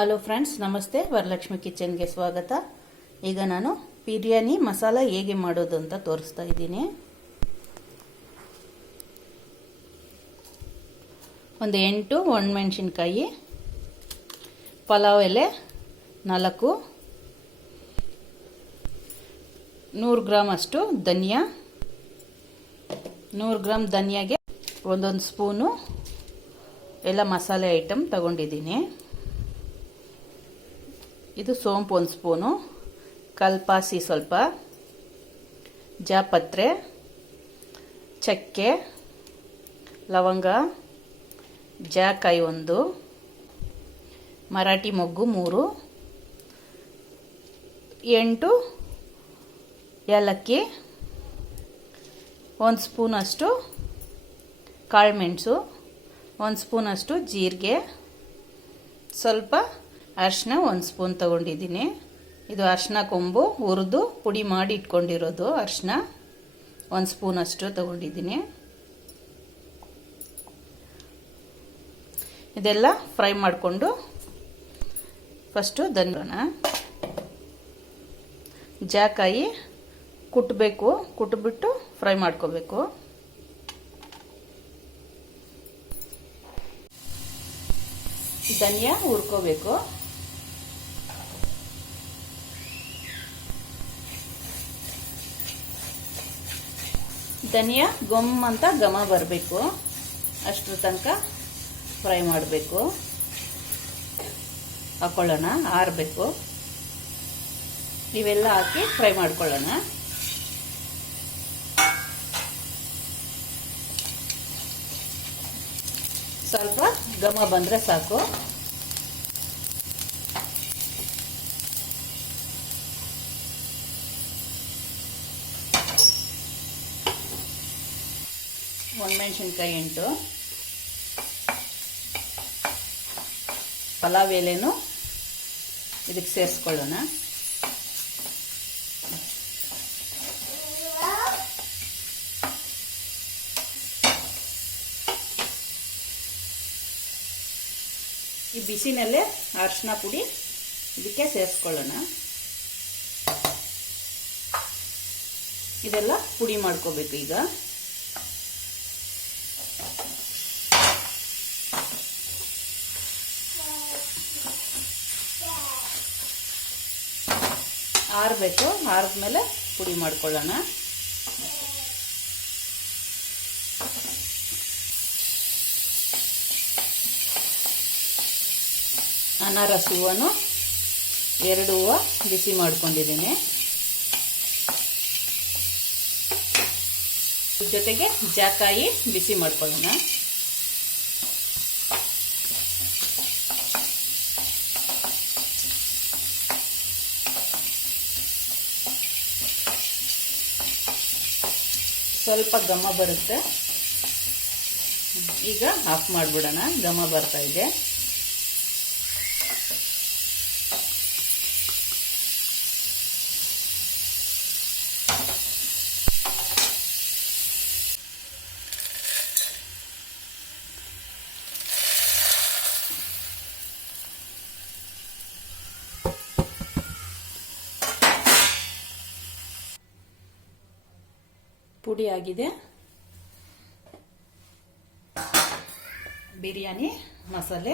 Hello friends, ನಮಸ್ತೆ. ವರಲಕ್ಷ್ಮಿ ಕಿಚನ್ಗೆ ಸ್ವಾಗತ. ಈಗ ನಾನು ಬಿರಿಯಾನಿ ಮಸಾಲ ಹೇಗೆ ಮಾಡೋದು ಅಂತ ತೋರಿಸ್ತಾ ಇದ್ದೀನಿ. ಒಂದು 8 ಒಣಮೆಣಸಿನ್ಕಾಯಿ, ಪಲಾವ್ ಎಲೆ 4, 100 ಗ್ರಾಮ್ ಅಷ್ಟು ಧನಿಯಾ, 100 ಗ್ರಾಮ್ ಧನಿಯಾಗೆ ಒಂದೊಂದು ಸ್ಪೂನು ಎಲ್ಲ ಮಸಾಲೆ ಐಟಮ್ ತಗೊಂಡಿದ್ದೀನಿ. ಇದು ಸೋಂಪು 1 ಸ್ಪೂನು, ಕಲ್ಪಾಸಿ ಸ್ವಲ್ಪ, ಜಾಪತ್ರೆ, ಚಕ್ಕೆ, ಲವಂಗ, ಜಾಕಾಯಿ 1, ಮರಾಠಿ ಮೊಗ್ಗು 3, 8 ಏಲಕ್ಕಿ, 1 ಸ್ಪೂನಷ್ಟು ಕಾಳುಮೆಣಸು, 1 ಸ್ಪೂನಷ್ಟು ಜೀರಿಗೆ, ಸ್ವಲ್ಪ ಅರಿಶಿನ 1 ಸ್ಪೂನ್ ತಗೊಂಡಿದ್ದೀನಿ. ಇದು ಅರಿಶಿನ ಕೊಂಬು ಹುರಿದು ಪುಡಿ ಮಾಡಿ ಇಟ್ಕೊಂಡಿರೋದು. ಅರಿಶಿನ 1 ಸ್ಪೂನಷ್ಟು ತಗೊಂಡಿದ್ದೀನಿ. ಇದೆಲ್ಲ ಫ್ರೈ ಮಾಡಿಕೊಂಡು ಫಸ್ಟು ಧನಿಯಾ, ಜಾಕಾಯಿ ಕುಟ್ಟಬೇಕು, ಕುಟ್ಬಿಟ್ಟು ಫ್ರೈ ಮಾಡ್ಕೋಬೇಕು. ಧನಿಯಾ ಹುರ್ಕೋಬೇಕು. ಧನಿಯಾ ಅಂತ ಘಮ ಬರಬೇಕು, ಅಷ್ಟರ ತನಕ ಫ್ರೈ ಮಾಡಬೇಕು. ಹಾಕೊಳ್ಳೋಣ, ಆರಬೇಕು. ಇವೆಲ್ಲ ಹಾಕಿ ಫ್ರೈ ಮಾಡ್ಕೊಳ್ಳೋಣ. ಸ್ವಲ್ಪ ಘಮ ಬಂದರೆ ಸಾಕು. ಒಣಮೆಣಸಿನ್ಕಾಯಿ 8, ಪಲಾವ್ ಎಲೆನೂ ಇದಕ್ಕೆ ಸೇರಿಸ್ಕೊಳ್ಳೋಣ. ಈ ಬಿಸಿನಲ್ಲೇ ಅರಿಶಿನ ಪುಡಿ ಇದಕ್ಕೆ ಸೇರಿಸ್ಕೊಳ್ಳೋಣ. ಇದೆಲ್ಲ ಪುಡಿ ಮಾಡ್ಕೋಬೇಕು. ಈಗ ಆರಬೇಕು. ಆರಿದ್ಮೇಲೆ ಪುಡಿ ಮಾಡ್ಕೊಳ್ಳೋಣ. ಅನಾರಸ್ ಹೂವನ್ನು 2 ಹೂವು ಬಿಸಿ ಮಾಡ್ಕೊಂಡಿದ್ದೀನಿ. ಜೊತೆಗೆ ಜಾಕಾಯಿ ಬಿಸಿ ಮಾಡ್ಕೊಳ್ಳೋಣ. ಸ್ವಲ್ಪ ಘಮ ಬರುತ್ತೆ. ಈಗ ಆಫ್ ಮಾಡಿಬಿಡೋಣ. ಘಮ ಬರ್ತಾ ಇದೆ. ಪುಡಿ ಆಗಿದೆ. ಬಿರಿಯಾನಿ ಮಸಾಲೆ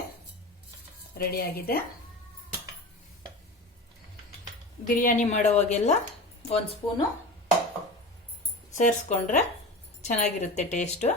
ರೆಡಿ ಆಗಿದೆ. ಬಿರಿಯಾನಿ ಮಾಡೋವಾಗೆಲ್ಲ 1 ಸ್ಪೂನು ಸೇರಿಸ್ಕೊಂಡ್ರೆ ಚೆನ್ನಾಗಿರುತ್ತೆ ಟೇಸ್ಟು.